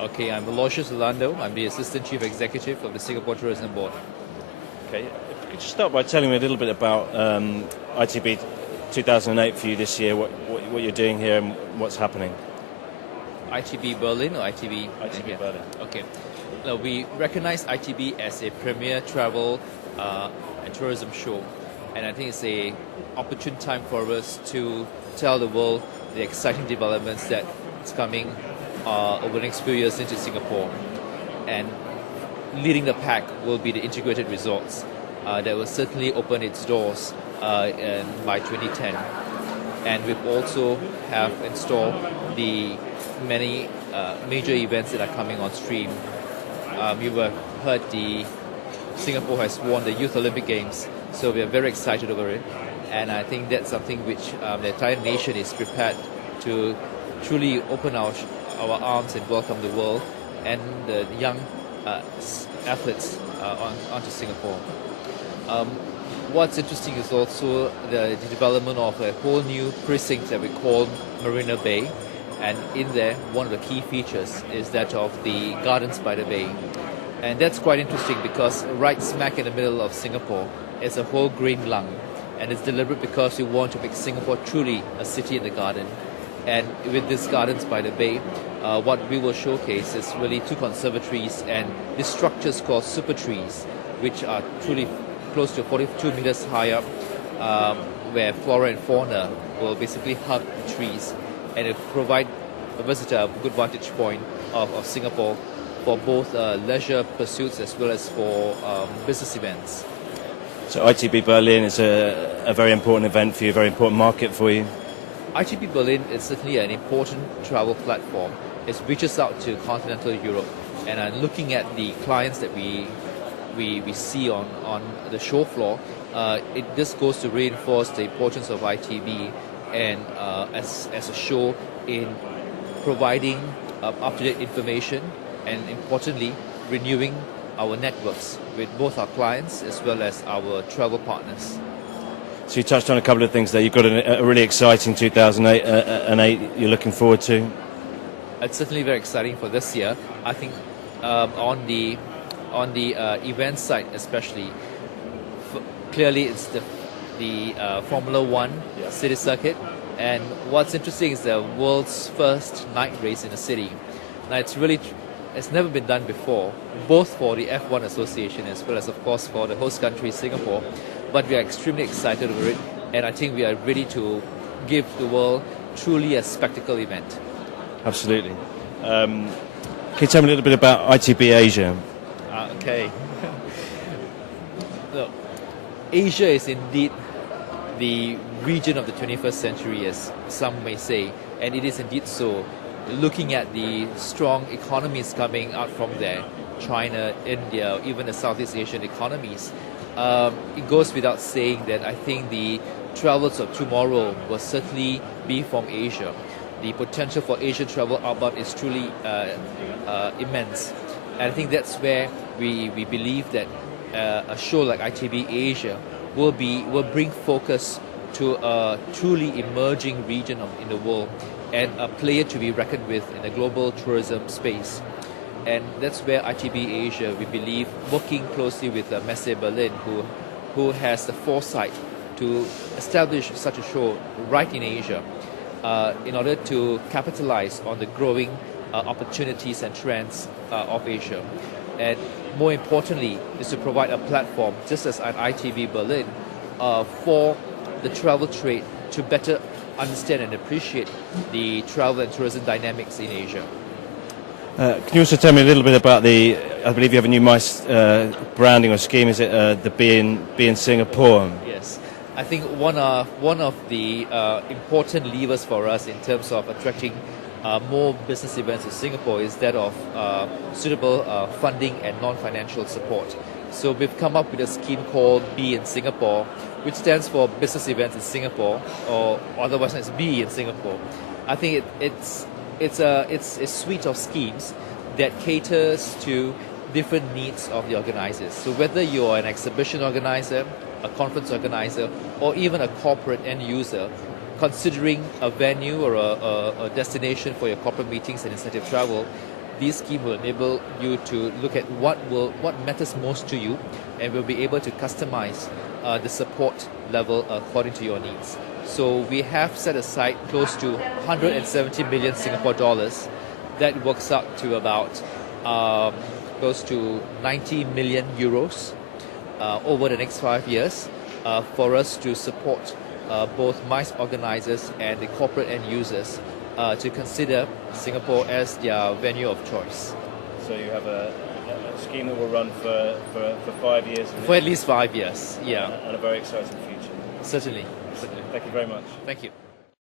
Okay, I'm Aloysius Arlando. I'm the Assistant Chief Executive of the Singapore Tourism Board. Okay, if you could just start by telling me a little bit about ITB 2008 for you this year, what you're doing here and what's happening. ITB Berlin or ITB? ITB Berlin. Okay. Now, we recognize ITB as a premier travel and tourism show, and I think it's an opportune time for us to tell the world the exciting developments that is coming over the next few years into Singapore. And leading the pack will be the integrated resorts that will certainly open its doors by 2010. And we've also have installed the many major events that are coming on stream. You have heard Singapore has won the Youth Olympic Games, so we are very excited over it. And I think that's something which the entire nation is prepared to truly open our arms and welcome the world and the young athletes onto Singapore. What's interesting is also the development of a whole new precinct that we call Marina Bay, and in there one of the key features is that of the Gardens by the Bay, and that's quite interesting because right smack in the middle of Singapore is a whole green lung, and it's deliberate because we want to make Singapore truly a city in the garden. And with this Gardens by the Bay, what we will showcase is really two conservatories and these structures called super trees, which are truly close to 42 meters high up, where flora and fauna will basically hug the trees, and it provide a visitor a good vantage point of Singapore for both leisure pursuits as well as for business events. So ITB Berlin is a very important event for you, a very important market for you. ITB Berlin is certainly an important travel platform. It reaches out to continental Europe, and looking at the clients that we see on the show floor, it just goes to reinforce the importance of ITB and as a show in providing up-to-date information and importantly renewing our networks with both our clients as well as our travel partners. So you touched on a couple of things there. You've got a really exciting 2008 you're looking forward to. It's certainly very exciting for this year. I think on the event side especially, clearly it's the Formula One city circuit, and what's interesting is the world's first night race in the city. Now it's never been done before, both for the F1 Association as well as of course for the host country Singapore, but we are extremely excited over it, and I think we are ready to give the world truly a spectacle event. Absolutely. Can you tell me a little bit about ITB Asia? Okay. Look, Asia is indeed the region of the 21st century, as some may say, and it is indeed so. Looking at the strong economies coming out from there, China, India, even the Southeast Asian economies, it goes without saying that I think the travels of tomorrow will certainly be from Asia. The potential for Asian travel outbound is truly immense. And I think that's where we believe that a show like ITB Asia will bring focus to a truly emerging region in the world and a player to be reckoned with in the global tourism space. And that's where ITB Asia, we believe, working closely with Messe Berlin, who has the foresight to establish such a show right in Asia in order to capitalize on the growing opportunities and trends of Asia. And more importantly, is to provide a platform, just as at ITB Berlin, for the travel trade to better understand and appreciate the travel and tourism dynamics in Asia. Can you also tell me a little bit about I believe you have a new MICE branding or scheme, is it the Be in Singapore? Yes. I think one of the important levers for us in terms of attracting more business events in Singapore is that of suitable funding and non-financial support. So we've come up with a scheme called Be in Singapore, which stands for Business Events in Singapore, or otherwise known as Be in Singapore. I think it's a suite of schemes that caters to different needs of the organizers. So whether you're an exhibition organizer, a conference organizer, or even a corporate end user, considering a venue or a destination for your corporate meetings and incentive travel, This scheme will enable you to look at what matters most to you, and will be able to customize the support level according to your needs. So we have set aside close to 170 million Singapore dollars. That works out to about close to 90 million euros over the next 5 years for us to support both MICE organizers and the corporate end users to consider Singapore as their venue of choice. So you have a scheme that will run for 5 years? For at least 5 years, yeah. And a very exciting future. Certainly. Thank you very much. Thank you.